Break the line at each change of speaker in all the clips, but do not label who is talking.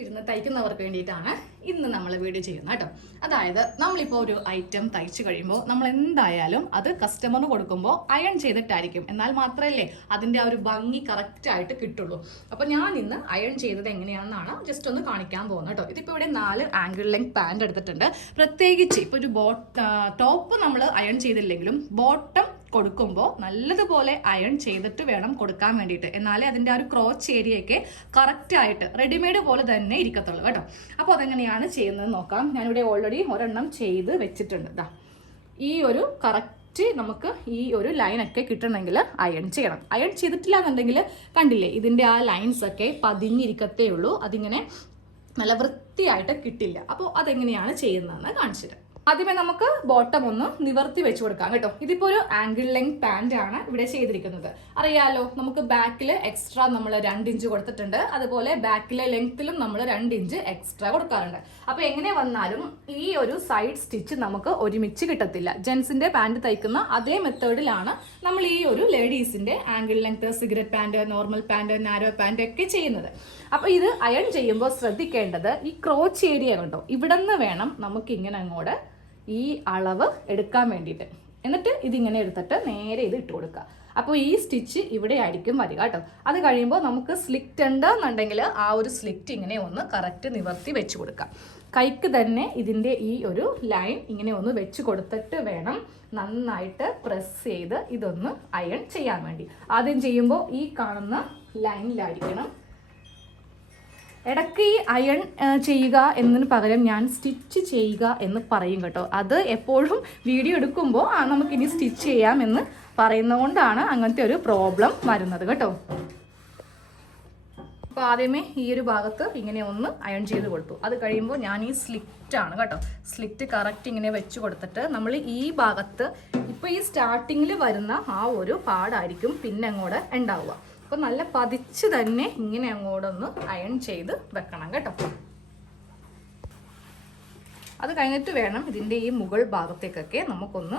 വീട്ടിലിരുന്ന് തയ്ക്കുന്നവർക്ക് വേണ്ടിയിട്ടാണ് ഇന്ന് നമ്മൾ വീഡിയോ ചെയ്യുന്നത് കേട്ടോ. അതായത് നമ്മളിപ്പോൾ ഒരു ഐറ്റം തയ്ച്ചു കഴിയുമ്പോൾ നമ്മൾ എന്തായാലും അത് കസ്റ്റമറിന് കൊടുക്കുമ്പോൾ അയൺ ചെയ്തിട്ടായിരിക്കും. എന്നാൽ മാത്രമല്ലേ അതിന്റെ ആ ഒരു ഭംഗി കറക്റ്റായിട്ട് കിട്ടുള്ളൂ. അപ്പോൾ ഞാൻ ഇന്ന് അയൺ ചെയ്തത് എങ്ങനെയാണെന്നാണ് ജസ്റ്റ് ഒന്ന് കാണിക്കാൻ പോകുന്നത് കേട്ടോ. ഇതിപ്പോൾ ഇവിടെ നാല് ആംഗിൾ ലെങ്ത് പാന്റ് എടുത്തിട്ടുണ്ട്. പ്രത്യേകിച്ച് ഇപ്പോൾ ഒരു ബോട്ട് ടോപ്പ് നമ്മൾ അയൺ ചെയ്തില്ലെങ്കിലും ബോട്ടം കൊടുക്കുമ്പോൾ നല്ലതുപോലെ അയൺ ചെയ്തിട്ട് വേണം കൊടുക്കാൻ വേണ്ടിയിട്ട്. എന്നാലേ അതിന്റെ ആ ഒരു ക്രോച്ച് ഏരിയയൊക്കെ കറക്റ്റായിട്ട് റെഡിമെയ്ഡ് പോലെ തന്നെ ഇരിക്കത്തുള്ളൂ കേട്ടോ. അപ്പോൾ അതെങ്ങനെയാണ് ചെയ്യുന്നത് നോക്കാം. ഞാനിവിടെ ഓൾറെഡി ഒരെണ്ണം ചെയ്ത് വെച്ചിട്ടുണ്ട് ഇതാ ഈ ഒരു കറക്റ്റ് നമുക്ക് ഈ ഒരു ലൈനൊക്കെ കിട്ടണമെങ്കിൽ അയൺ ചെയ്യണം. അയൺ ചെയ്തിട്ടില്ല എന്നുണ്ടെങ്കിൽ കണ്ടില്ലേ ഇതിന്റെ ആ ലൈൻസ് ഒക്കെ പതിഞ്ഞിരിക്കത്തേ ഉള്ളൂ. അതിങ്ങനെ നല്ല വൃത്തിയായിട്ട് കിട്ടില്ല. അപ്പോൾ അതെങ്ങനെയാണ് ചെയ്യുന്നതെന്ന് കാണിച്ചിട്ട് ആദ്യമേ നമുക്ക് ബോട്ടം ഒന്ന് നിവർത്തി വെച്ച് കൊടുക്കാം കേട്ടോ. ഇതിപ്പോ ഒരു ആംഗിൾ ലെങ്ത് പാന്റ് ആണ് ഇവിടെ ചെയ്തിരിക്കുന്നത്. അറിയാലോ നമുക്ക് ബാക്കിൽ എക്സ്ട്രാ നമ്മൾ രണ്ട് ഇഞ്ച് കൊടുത്തിട്ടുണ്ട്. അതുപോലെ ബാക്കിലെ ലെങ്ത്തിലും നമ്മൾ രണ്ട് ഇഞ്ച് എക്സ്ട്രാ കൊടുക്കാറുണ്ട്. അപ്പൊ എങ്ങനെ വന്നാലും ഈ ഒരു സൈഡ് സ്റ്റിച്ച് നമുക്ക് ഒരുമിച്ച് കിട്ടത്തില്ല. ജെൻസിന്റെ പാന്റ് തയ്ക്കുന്ന അതേ മെത്തേഡിലാണ് നമ്മൾ ഈ ഒരു ലേഡീസിന്റെ ankle length cigarette pant normal pant narrow pant ഒക്കെ ചെയ്യുന്നത്. അപ്പൊ ഇത് അയൺ ചെയ്യുമ്പോൾ ശ്രദ്ധിക്കേണ്ടത് ഈ ക്രോച്ച് ഏരിയ കണ്ടോ? ഇവിടെ നിന്ന് വേണം നമുക്ക് ഇങ്ങനെ അങ്ങോട്ട് ഈ അളവ് എടുക്കാൻ വേണ്ടിയിട്ട്. എന്നിട്ട് ഇതിങ്ങനെ എടുത്തിട്ട് നേരെ ഇത് ഇട്ട് കൊടുക്കുക. അപ്പോൾ ഈ സ്റ്റിച്ച് ഇവിടെ ആയിരിക്കും വരിക കേട്ടോ. അത് കഴിയുമ്പോൾ നമുക്ക് സ്ലിറ്റ് ഉണ്ടെന്നുണ്ടെങ്കിൽ ആ ഒരു സ്ലിറ്റ് ഇങ്ങനെ ഒന്ന് കറക്റ്റ് നിവർത്തി വെച്ച് കൊടുക്കാം. കൈക്ക് തന്നെ ഇതിന്റെ ഈ ഒരു ലൈൻ ഇങ്ങനെ ഒന്ന് വെച്ച് കൊടുത്തിട്ട് വേണം നന്നായിട്ട് പ്രസ് ചെയ്ത് ഇതൊന്ന് അയൺ ചെയ്യാൻ വേണ്ടി. ആദ്യം ചെയ്യുമ്പോൾ ഈ കാണുന്ന ലൈനിലായിരിക്കണം ഇടയ്ക്ക് ഈ അയൺ ചെയ്യുക എന്നതിന് പകരം ഞാൻ സ്റ്റിച്ച് ചെയ്യുക എന്ന് പറയും കേട്ടോ. അത് എപ്പോഴും വീഡിയോ എടുക്കുമ്പോൾ ആ നമുക്കിനി സ്റ്റിച്ച് ചെയ്യാം എന്ന് പറയുന്നതുകൊണ്ടാണ് അങ്ങനത്തെ ഒരു പ്രോബ്ലം വരുന്നത് കേട്ടോ. അപ്പോൾ ആദ്യമേ ഈ ഒരു ഭാഗത്ത് ഇങ്ങനെ ഒന്ന് അയൺ ചെയ്ത് കൊടുത്തു. അത് കഴിയുമ്പോൾ ഞാൻ ഈ സ്ലിറ്റാണ് കേട്ടോ. സ്ലിറ്റ് കറക്റ്റ് ഇങ്ങനെ വെച്ച് കൊടുത്തിട്ട് നമ്മൾ ഈ ഭാഗത്ത് ഇപ്പോൾ ഈ സ്റ്റാർട്ടിങ്ങിൽ വരുന്ന ആ ഒരു പാടായിരിക്കും പിന്നെ അങ്ങോട്ട് ഉണ്ടാവുക. അപ്പോൾ നല്ല പതിച്ച് തന്നെ ഇങ്ങനെ അങ്ങോട്ടൊന്ന് അയൺ ചെയ്ത് വെക്കണം കേട്ടോ. അത് കഴിഞ്ഞിട്ട് വേണം ഇതിന്റെ ഈ മുകൾ ഭാഗത്തേക്കൊക്കെ നമുക്കൊന്ന്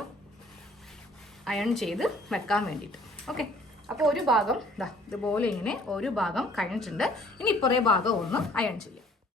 അയൺ ചെയ്ത് വെക്കാൻ വേണ്ടിയിട്ട്. ഓക്കെ അപ്പോൾ ഒരു ഭാഗം ഇതാ ഇതുപോലെ ഇങ്ങനെ ഒരു ഭാഗം കഴിഞ്ഞിട്ടുണ്ട്. ഇനി ഇപ്പുറേ ഭാഗം ഒന്ന് അയൺ ചെയ്യാം.